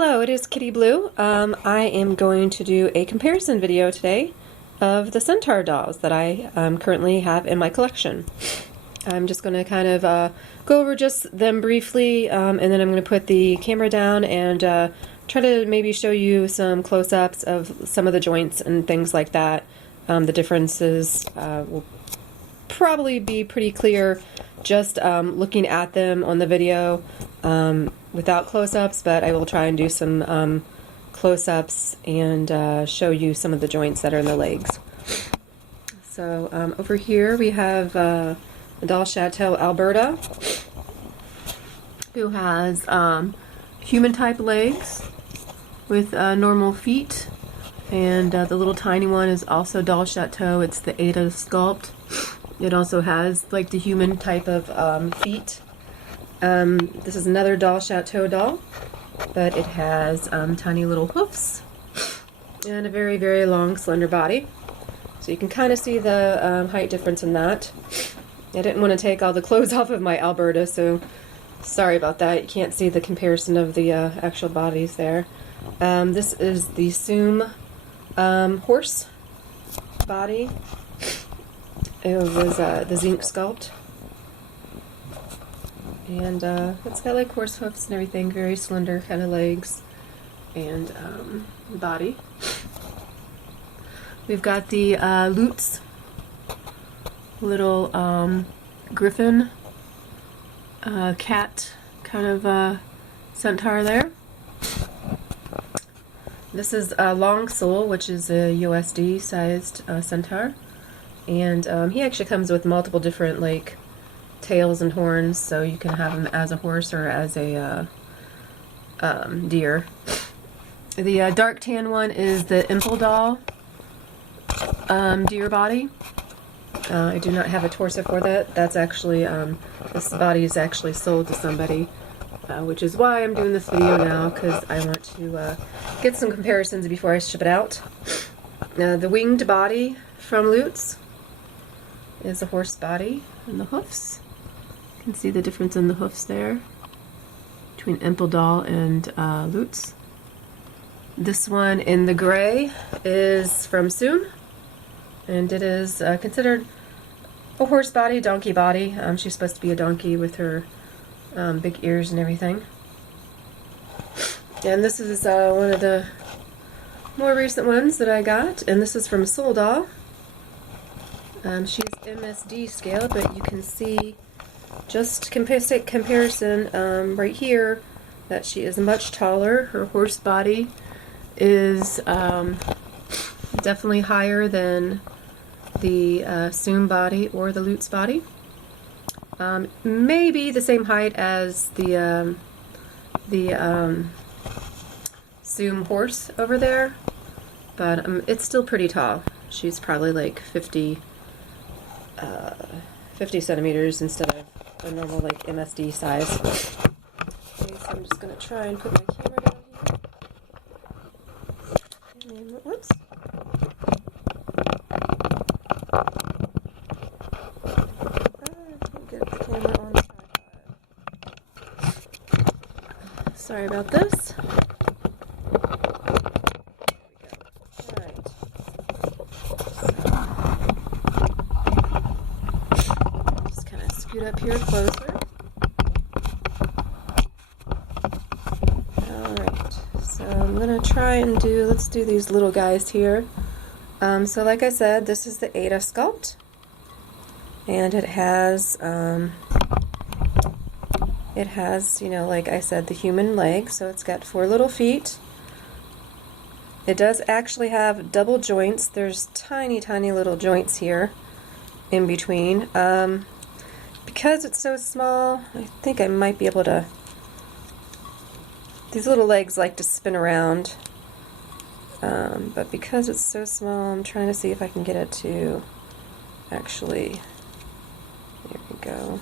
Hello, it is Kitty Blue. I am going to do a comparison video today of the Centaur dolls that I currently have in my collection. I'm just going to kind of go over just them briefly, and then I'm going to put the camera down and try to maybe show you some close-ups of some of the joints and things like that. The differences will probably be pretty clear just looking at them on the video without close-ups, but I will try and do some close-ups and show you some of the joints that are in the legs. So over here we have the doll Chateau Alberta, who has human-type legs with normal feet, and the little tiny one is also doll Chateau. It's the Ada sculpt. It also has like the human type of feet. This is another doll Chateau doll, but it has tiny little hoofs and a very, very long, slender body. So you can kind of see the height difference in that. I didn't want to take all the clothes off of my Alberta, so sorry about that. You can't see the comparison of the actual bodies there. This is the Soom horse body. It was the zinc sculpt, and it's got like horse hoofs and everything, very slender kind of legs and body. We've got the Luts, little griffin cat kind of centaur there. This is Loongsoul, which is a USD sized centaur. And he actually comes with multiple different like tails and horns, so you can have him as a horse or as a deer. The dark tan one is the Impldoll deer body. I do not have a torso for that. That's actually this body is actually sold to somebody, which is why I'm doing this video now, because I want to get some comparisons before I ship it out. The winged body from Luts is a horse body, and the hoofs. You can see the difference in the hoofs there between Impldoll and Luts. This one in the gray is from Soom, and it is considered a horse body, donkey body. She's supposed to be a donkey with her big ears and everything. And this is one of the more recent ones that I got, and this is from Soul Doll. She's MSD scale, but you can see just comparison right here that she is much taller. Her horse body is definitely higher than the Soom body or the Luts body. Maybe the same height as the Soom horse over there, but it's still pretty tall. She's probably like 50 centimeters instead of a normal like MSD size. Okay, so I'm just going to try and put my camera down here. And, whoops. Get the camera on the tripod. Sorry about this. Up here closer. Alright, so I'm going to try and let's do these little guys here. So like I said, this is the Ada sculpt, and it has, you know, like I said, the human leg, so it's got 4 little feet. It does actually have double joints. There's tiny, tiny little joints here in between. Because it's so small, I think I might be able to... These little legs like to spin around, but because it's so small, I'm trying to see if I can get it to actually... There we go.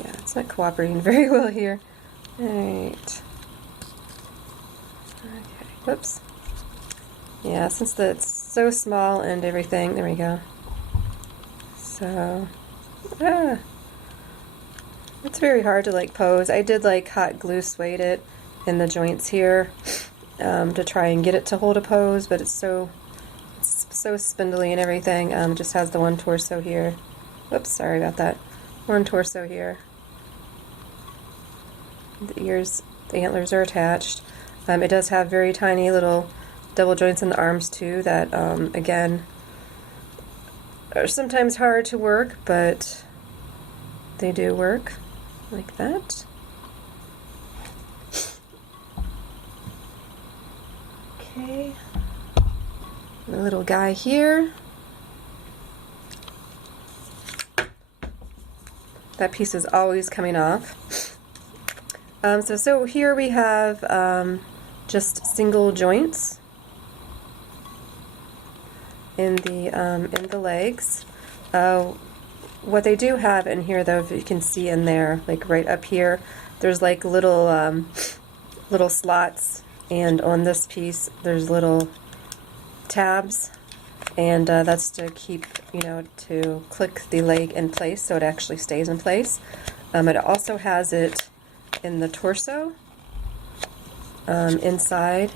Yeah, it's not cooperating very well here. Alright. Okay, whoops. Yeah, since it's so small and everything, there we go. So, It's very hard to like pose. I did like hot glue suede it in the joints here to try and get it to hold a pose, but it's so spindly and everything. Just has the one torso here. Whoops, sorry about that. One torso here. The ears, the antlers are attached. It does have very tiny little double joints in the arms too that, again, are sometimes hard to work, but they do work like that. Okay. The little guy here. That piece is always coming off. So here we have just single joints in the legs. What they do have in here, though, if you can see in there, like right up here, there's like little little slots, and on this piece there's little tabs, and that's to keep, you know, to click the leg in place so it actually stays in place. It also has it in the torso, inside.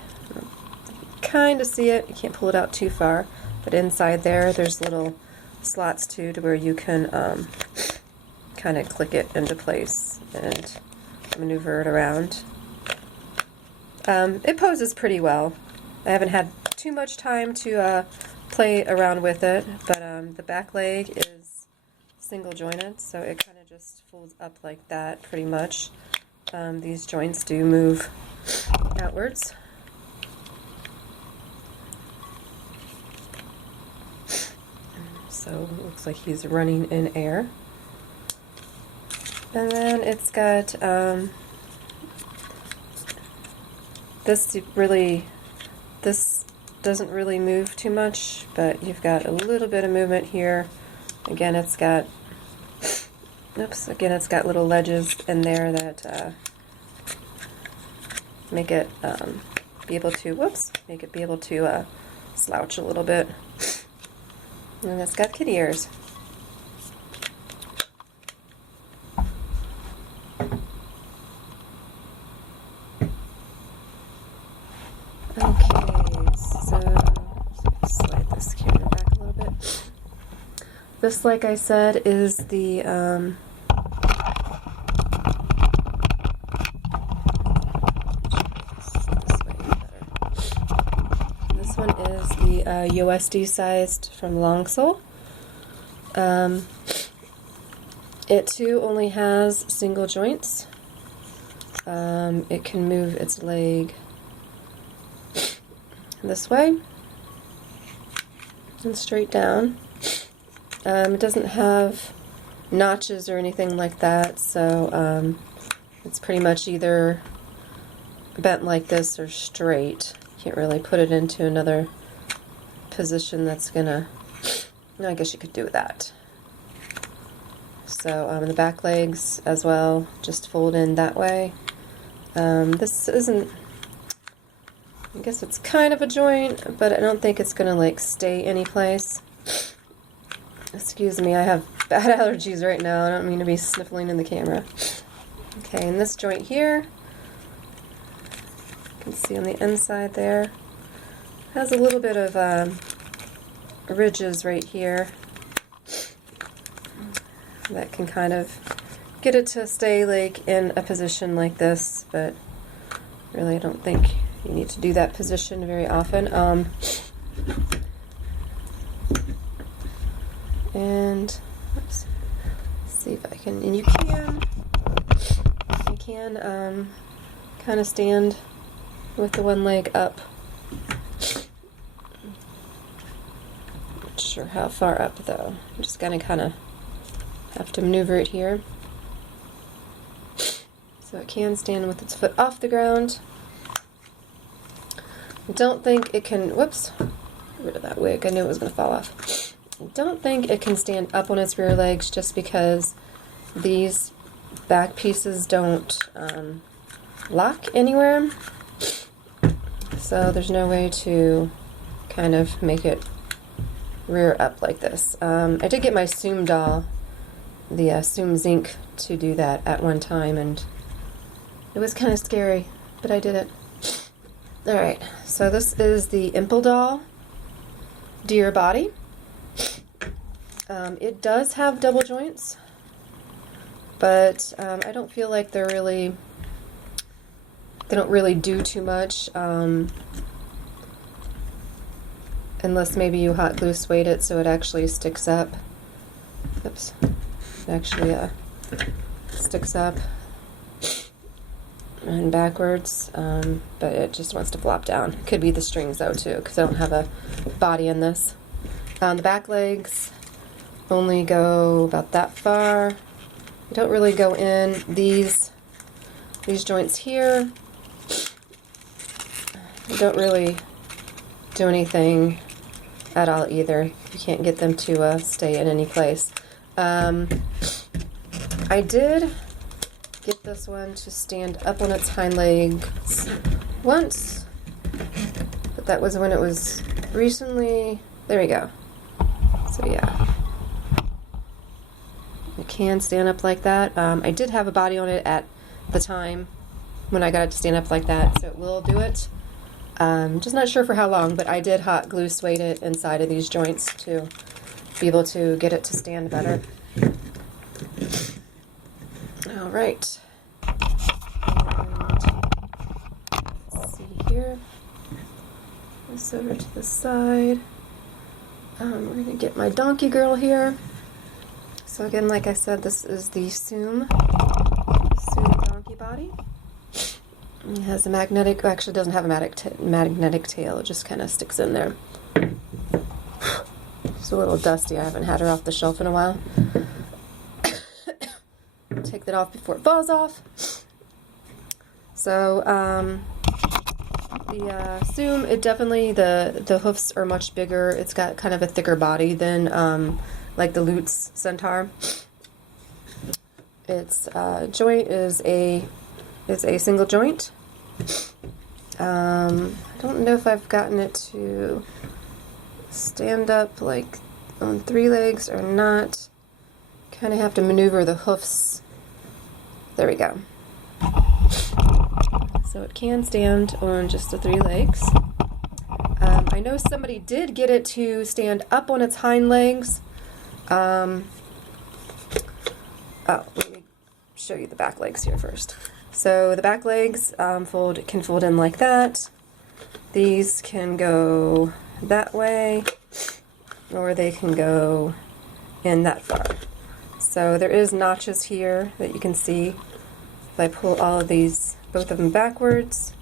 Kind of see it. You can't pull it out too far, but inside there's little slots too, to where you can kind of click it into place and maneuver it around. It poses pretty well. I haven't had too much time to play around with it, but the back leg is single jointed, so it kind of just folds up like that pretty much. These joints do move outwards. So it looks like he's running in air. And then it's got this doesn't really move too much, but you've got a little bit of movement here. Again, it's got little ledges in there that make it be able to slouch a little bit. And it's got kitty ears. Okay, so slide this camera back a little bit. This, like I said, is the this one is the USD sized from Loongsoul. It too only has single joints. It can move its leg this way and straight down. It doesn't have notches or anything like that, so it's pretty much either bent like this or straight. Can't really put it into another position that's gonna, no, I guess you could do that. So the back legs as well just fold in that way. This isn't, I guess it's kind of a joint, but I don't think it's gonna like stay anyplace. Excuse me, I have bad allergies right now. I don't mean to be sniffling in the camera. Okay, and this joint here, you can see on the inside there, has a little bit of ridges right here that can kind of get it to stay like in a position like this, but really I don't think you need to do that position very often. And let's see if I can, and you can kind of stand with the one leg up. Not sure how far up though. I'm just gonna kind of have to maneuver it here. So it can stand with its foot off the ground. I don't think it can, whoops, get rid of that wig, I knew it was going to fall off. I don't think it can stand up on its rear legs just because these back pieces don't lock anywhere. So there's no way to kind of make it rear up like this. I did get my Soom doll the Soom zinc to do that at one time, and it was kind of scary, but I did it. Alright, so this is the Impldoll deer body. It does have double joints, but I don't feel like they don't really do too much, unless maybe you hot glue suede it so it actually sticks up. Oops. It actually sticks up and backwards, but it just wants to flop down. Could be the strings though too, because I don't have a body in this. The back legs only go about that far. They don't really go in. These joints here don't really do anything at all either. You can't get them to stay in any place. I did get this one to stand up on its hind legs once, but that was when it was recently. There we go. So yeah, it can stand up like that. I did have a body on it at the time when I got it to stand up like that, so it will do it. Just not sure for how long, but I did hot glue suede it inside of these joints to be able to get it to stand better. All right. And let's see here. This over to the side. We're going to get my donkey girl here. So again, like I said, this is the Soom donkey body. It has a magnetic, actually it doesn't have a magnetic tail, it just kind of sticks in there. It's a little dusty, I haven't had her off the shelf in a while. Take that off before it falls off. So, the Soom, it definitely, the hoofs are much bigger. It's got kind of a thicker body than like the Luts Centaur. Its joint is a single joint. I don't know if I've gotten it to stand up like on three legs or not. Kind of have to maneuver the hoofs. There we go. So it can stand on just the three legs. I know somebody did get it to stand up on its hind legs. Oh, let me show you the back legs here first. So the back legs can fold in like that. These can go that way, or they can go in that far. So there is notches here that you can see. If I pull all of these, both of them backwards,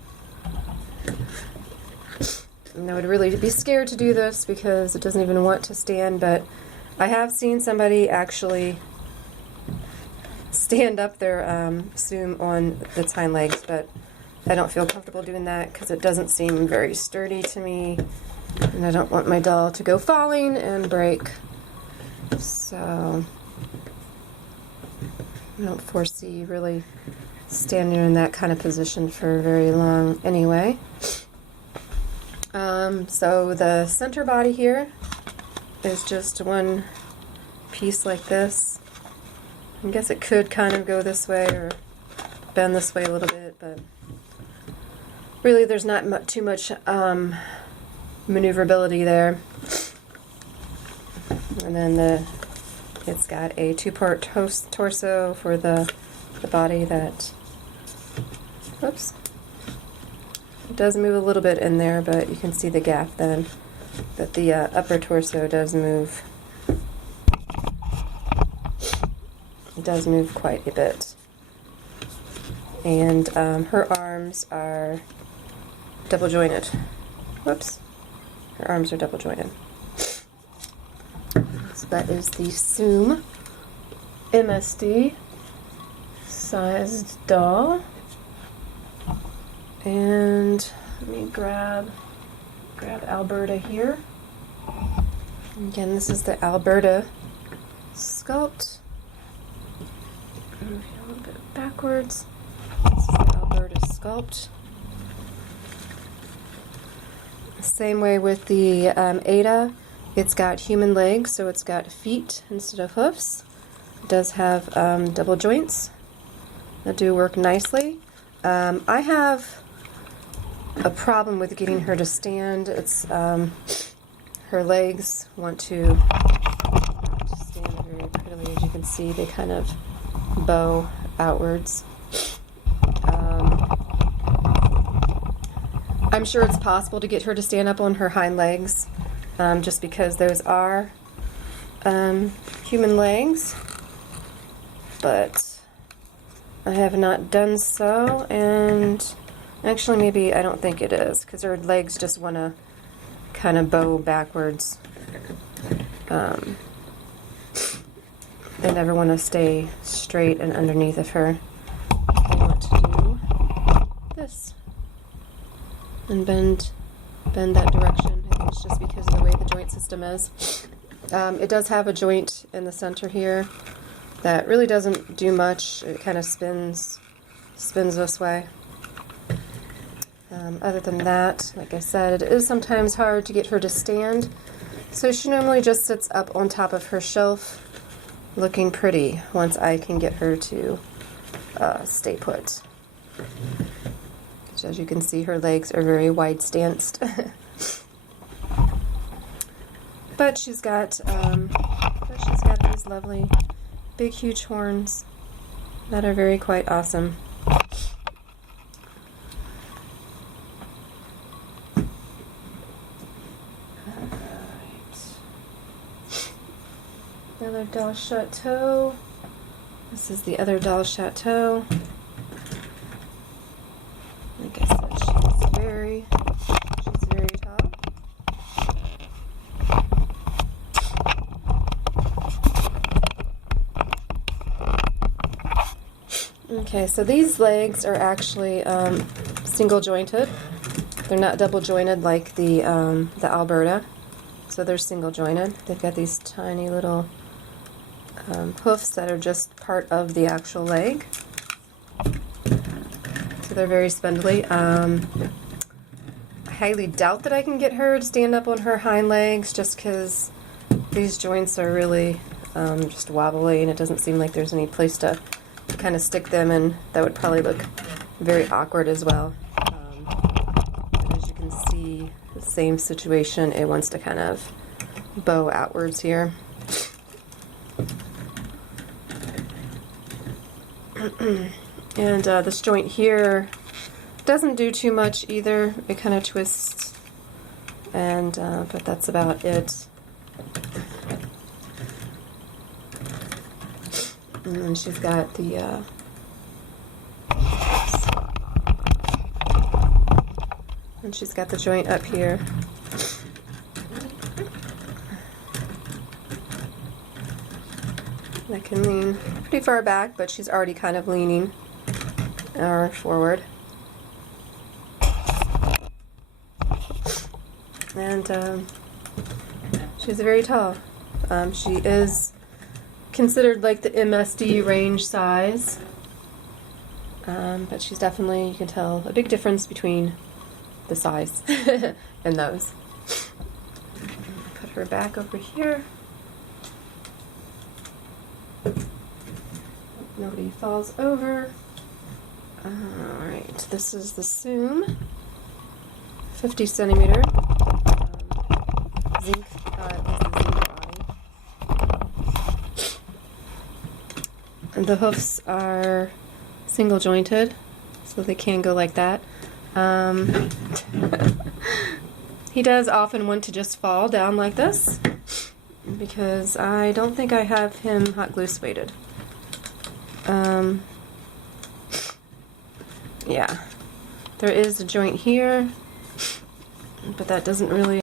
and I would really be scared to do this because it doesn't even want to stand, but I have seen somebody actually stand up their Soom on its hind legs, but I don't feel comfortable doing that because it doesn't seem very sturdy to me, and I don't want my doll to go falling and break. So I don't foresee really standing in that kind of position for very long anyway. So the center body here is just one piece like this. I guess it could kind of go this way or bend this way a little bit, but really there's not too much maneuverability there. And then it's got a two-part torso for the body that, whoops, it does move a little bit in there, but you can see the gap then, that the upper torso does move. It does move quite a bit. And her arms are double jointed. Whoops. Her arms are double jointed. So that is the Soom MSD sized doll. And let me grab Alberta here. Again, this is the Alberta sculpt. A little bit backwards. This is the Alberta sculpt. Same way with the Ada. It's got human legs, so it's got feet instead of hoofs. It does have double joints that do work nicely. I have a problem with getting her to stand. It's her legs want to stand very prettily. As you can see, they kind of bow outwards. I'm sure it's possible to get her to stand up on her hind legs, just because those are human legs, but I have not done so, and actually maybe I don't think it is, because her legs just want to kind of bow backwards. They never want to stay straight and underneath of her. They want to do this and bend that direction. I think it's just because of the way the joint system is. It does have a joint in the center here that really doesn't do much. It kind of spins this way. Other than that, like I said, it is sometimes hard to get her to stand, so she normally just sits up on top of her shelf looking pretty once I can get her to stay put. As you can see, her legs are very wide-stanced. But she's got these lovely big huge horns that are very quite awesome. Another doll Chateau. This is the other doll Chateau. Like I said, she's very tall. Okay, so these legs are actually single jointed. They're not double jointed like the Alberta. So they're single jointed. They've got these tiny little hoofs that are just part of the actual leg. So they're very spindly. I highly doubt that I can get her to stand up on her hind legs, just because these joints are really just wobbly, and it doesn't seem like there's any place to kind of stick them, and that would probably look very awkward as well. But as you can see, the same situation, it wants to kind of bow outwards here. And this joint here doesn't do too much either. It kind of twists, and but that's about it. And then she's got the and she's got the joint up here. That can lean pretty far back, but she's already kind of leaning forward. And she's very tall. She is considered like the MSD range size, but she's definitely, you can tell, a big difference between the size and those. Put her back over here. Nobody falls over. Alright, this is the Soom 50 centimeter zinc, body. And the hoofs are single jointed, so they can go like that. He does often want to just fall down like this, because I don't think I have him hot glue suede. Yeah, there is a joint here, but that doesn't really